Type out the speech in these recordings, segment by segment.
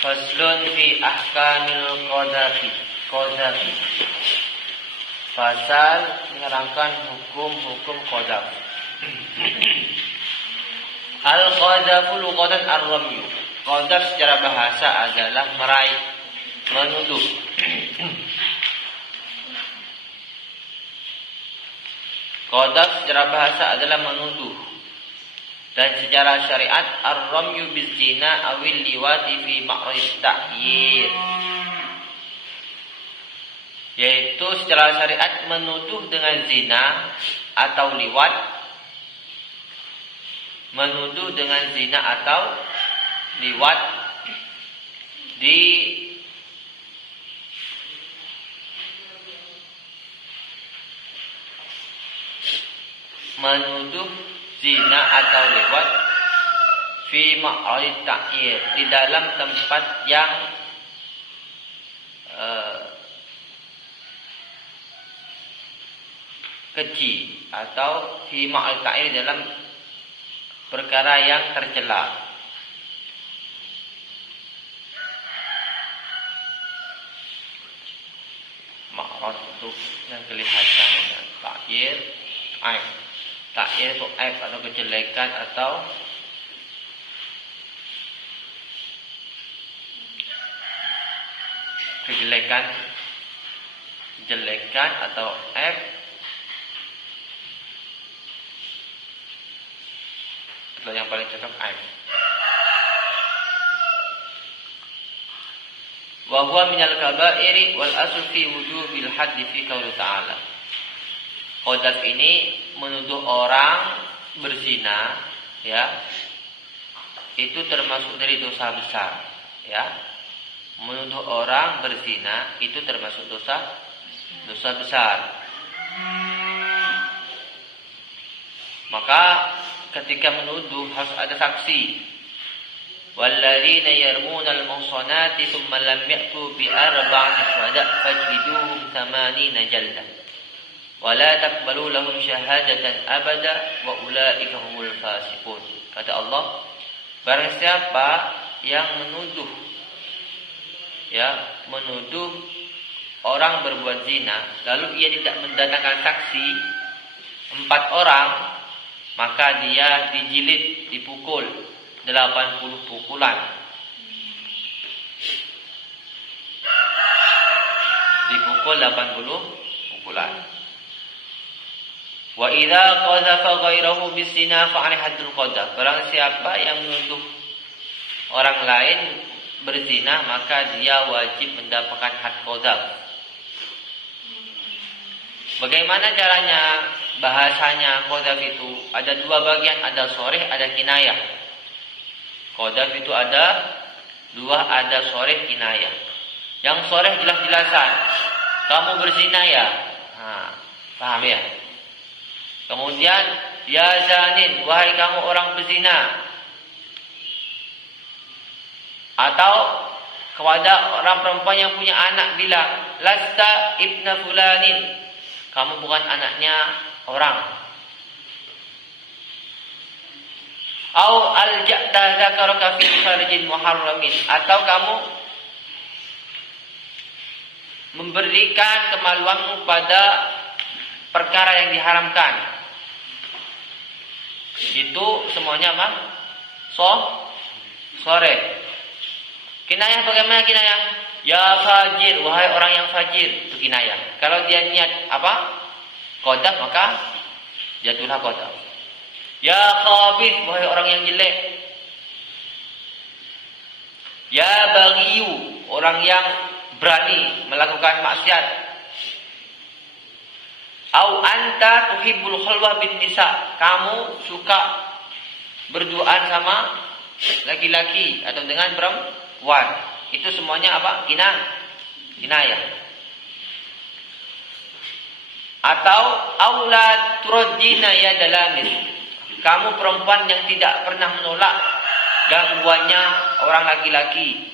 Faslun fi ahkamil qadhafi. Pasal menerangkan hukum-hukum qadhaf. Al-qadhafu lughatan ar-ramyu. Qadhaf secara bahasa adalah meraih, menuduh. Qadhaf secara bahasa adalah menuduh. Dan secara syariat ar-ramyu bizina awil liwati fi ma'rad ta'yir. Yaitu secara syariat menuduh dengan zina atau liwat. Menuduh dengan zina atau liwat di zina atau lewat fi ma'rad ta'yir, di dalam tempat yang keji, atau fi ma'rad ta'yir dalam perkara yang tercela. Ma'rad itu yang kelihatan, ta'yir aib. Ta'yir itu aib atau kejelekan atau kejelekan atau aib atau yang paling cocok aib. Wa huwa minal kaba'iri wal asl fi wujubil hadd fi qouli ta'ala. Qadhaf ini menuduh orang berzina, ya, itu termasuk dari dosa besar, ya. Menuduh orang berzina itu termasuk dosa besar. Maka ketika menuduh harus ada saksi. Walladzina yarmunal muhsanati tsumma lam ya'tu bi arba'ati syuhada fajliduhum 80 jaldah. Wala taqbalu lahum syahadatan abada wa ulaika humul fasiqun. Kata Allah, barang siapa yang menuduh orang berbuat zina, lalu ia tidak mendatangkan saksi 4 orang, maka dia dijilid, dipukul 80 pukulan. Dipukul 80 pukulan. Wa idza qadhafa ghairahu bisina fa 'alaihi haddul qadhaf. Barang siapa yang menuduh orang lain berzina, maka dia wajib mendapatkan had qadhaf. Bagaimana caranya, bahasanya qadhaf itu? Ada 2 bagian, ada sharih, ada kinayah. Qadhaf itu ada 2, ada sharih, kinayah. Yang sharih jelas-jelasan. Kamu berzina ya? Paham ya? Kemudian, ya zanin, wahai kamu orang berzina. Atau kepada orang perempuan yang punya anak bilang, lasta ibna fulanin, kamu bukan anaknya orang. Au alja'ta zakaraka fi farjin muharramin, atau kamu memberikan kemaluanmu pada perkara yang diharamkan. Itu semuanya apa? Sore. Kinayah bagaimana kinayah? Ya fajir, wahai orang yang fajir, itu kinayah. Kalau dia niat apa? Qadhaf, maka jatuhlah qadhaf. Ya khabith, wahai orang yang jelek. Ya baghiyu, orang yang berani melakukan maksiat. Au anta tuhibbul khalwa bin nisa, kamu suka berduaan sama laki-laki atau dengan perempuan. Itu semuanya apa? Kinayah. Atau aula turajjina yadalamis, kamu perempuan yang tidak pernah menolak gangguannya orang laki-laki.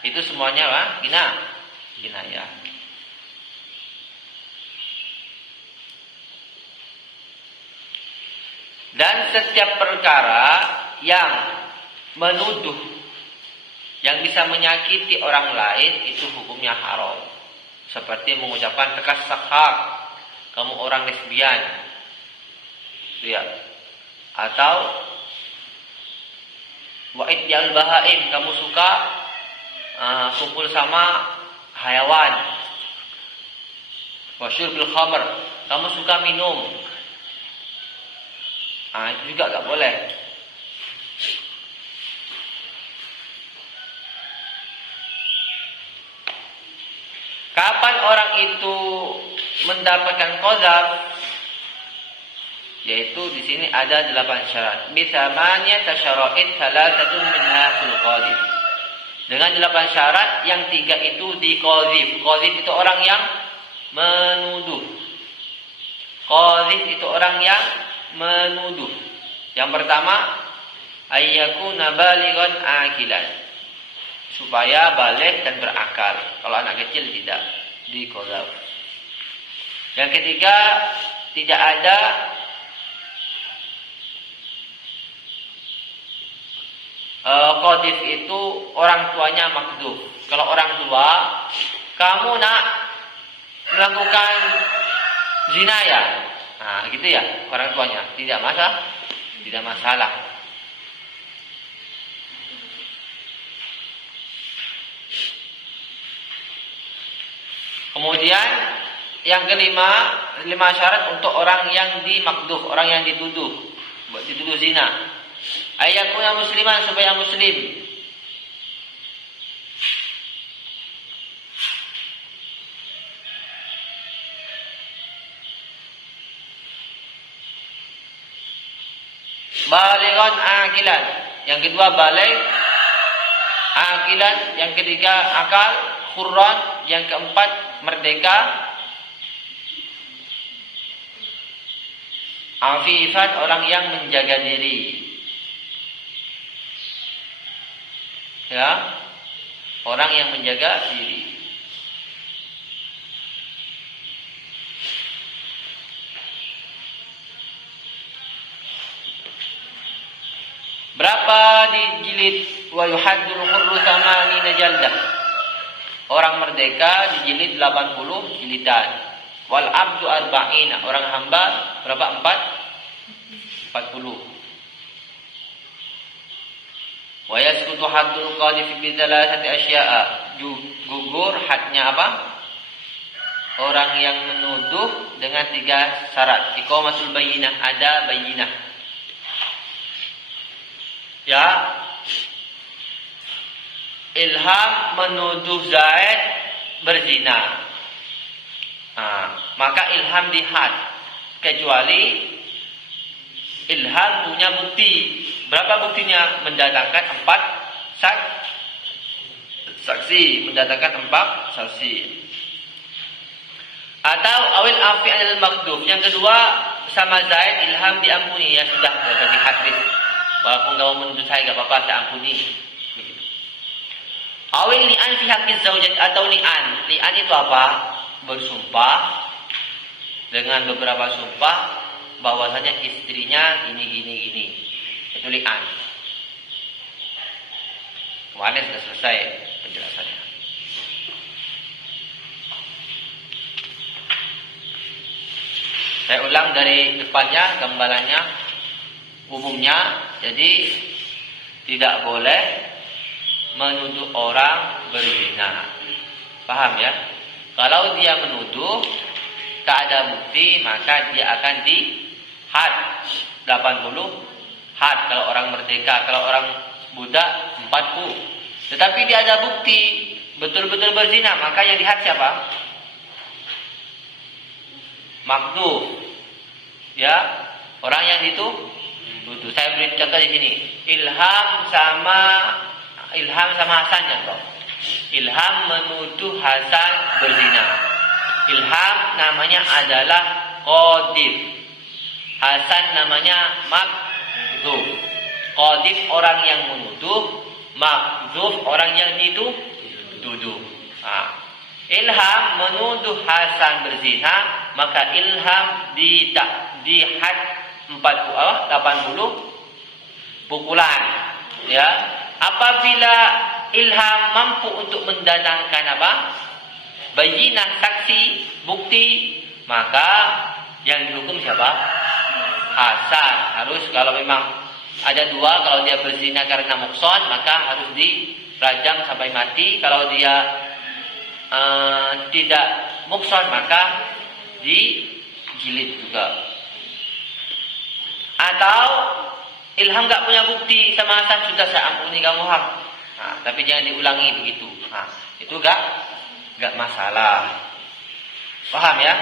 Itu semuanya apa? Kinayah. Dan setiap perkara yang menuduh, yang bisa menyakiti orang lain, itu hukumnya haram. Seperti mengucapkan tekas sakhak, kamu orang lesbian, ya. Atau wa'id yal bahaim, kamu suka kumpul sama hayawan. Wasyurbil khamr, kamu suka minum. Itu juga gak boleh. Kapan orang itu mendapatkan qadzaf? Yaitu di sini ada 8 syarat. Bisamanya tasyara'id salasatun minha fil qadzif. Dengan 8 syarat, yang 3 itu di qadzif. Qadzif itu orang yang menuduh. Qadzif itu orang yang menuduh. Yang pertama, ayyakuna balighan akilan, supaya balik dan berakal. Kalau anak kecil tidak di qadzaf. Yang ketiga, tidak ada qadzif itu orang tuanya makdzuf. Kalau orang tua, kamu nak melakukan zina ya? Gitu ya, orang tuanya. Tidak masalah. Kemudian yang kelima, 5 syarat untuk orang yang dimakduf, orang yang dituduh zina. Ayakuna musliman, supaya muslim. Balighan akilan. Yang kedua balik, akilan. Yang ketiga akal, khurran. Yang keempat merdeka, afifan, orang yang menjaga diri. Ya, orang yang menjaga diri. Berapa dijilid? Wa yuhaddul hurru thamanina jaldah. Orang merdeka dijilid 80 jilidan. Wal abdu arba'ina. Orang hamba berapa? 40. Wa yasqutu haddul qadhif bi thalathati asya'a. Gugur hadnya apa? Orang yang menuduh dengan 3 syarat. Iqamatul bayyinah, ada bayyinah. Ya. Ilham menuduh Zaid berzina. Maka ilham dihad, kecuali ilham punya bukti. Berapa buktinya? Mendatangkan 4 saksi. Mendatangkan 4 saksi. Atau awil afi anil makduf. Yang kedua, sama Zaid ilham diampuni. Ya sudah, bagi hadis. Walaupun kamu menuduh saya gak apa-apa, saya ampuni. Begitu. Awil li'an fi haqqiz zaujat, atau li'an. Li'an itu apa? Bersumpah dengan beberapa sumpah bahwasanya istrinya gini. Itu li'an. Kemarin sudah selesai penjelasannya. Saya ulang dari depannya, gambarannya umumnya. Jadi tidak boleh menuduh orang berzina. Paham ya? Kalau dia menuduh tak ada bukti, maka dia akan dihad 80 had. Kalau orang merdeka, kalau orang budak 40. Tetapi dia ada bukti betul-betul berzina, maka yang dihad siapa? Makduf. Ya, orang yang dituduh. Saya beri contoh di sini. Ilham sama Hasan ya, toh. Ilham menuduh Hasan berzina. Ilham namanya adalah qadhif. Hasan namanya makdzuf. Qadhif orang yang menuduh, makdzuf orang yang dituduh. Ilham menuduh Hasan berzina, maka ilham dihad 80 pukulan. Ya, apabila ilham mampu untuk mendatangkan apa? Bayyinah, saksi, bukti, maka yang dihukum siapa? Hasan. Harus, kalau memang ada dua, kalau dia berzina karena mukson, maka harus dirajam sampai mati. Kalau dia tidak mukson, maka dijilid juga. Atau ilham gak punya bukti sama Hasan, sudah saya ampuni kamu Ham. Nah, tapi jangan diulangi begitu. Nah, itu gak masalah. Paham ya?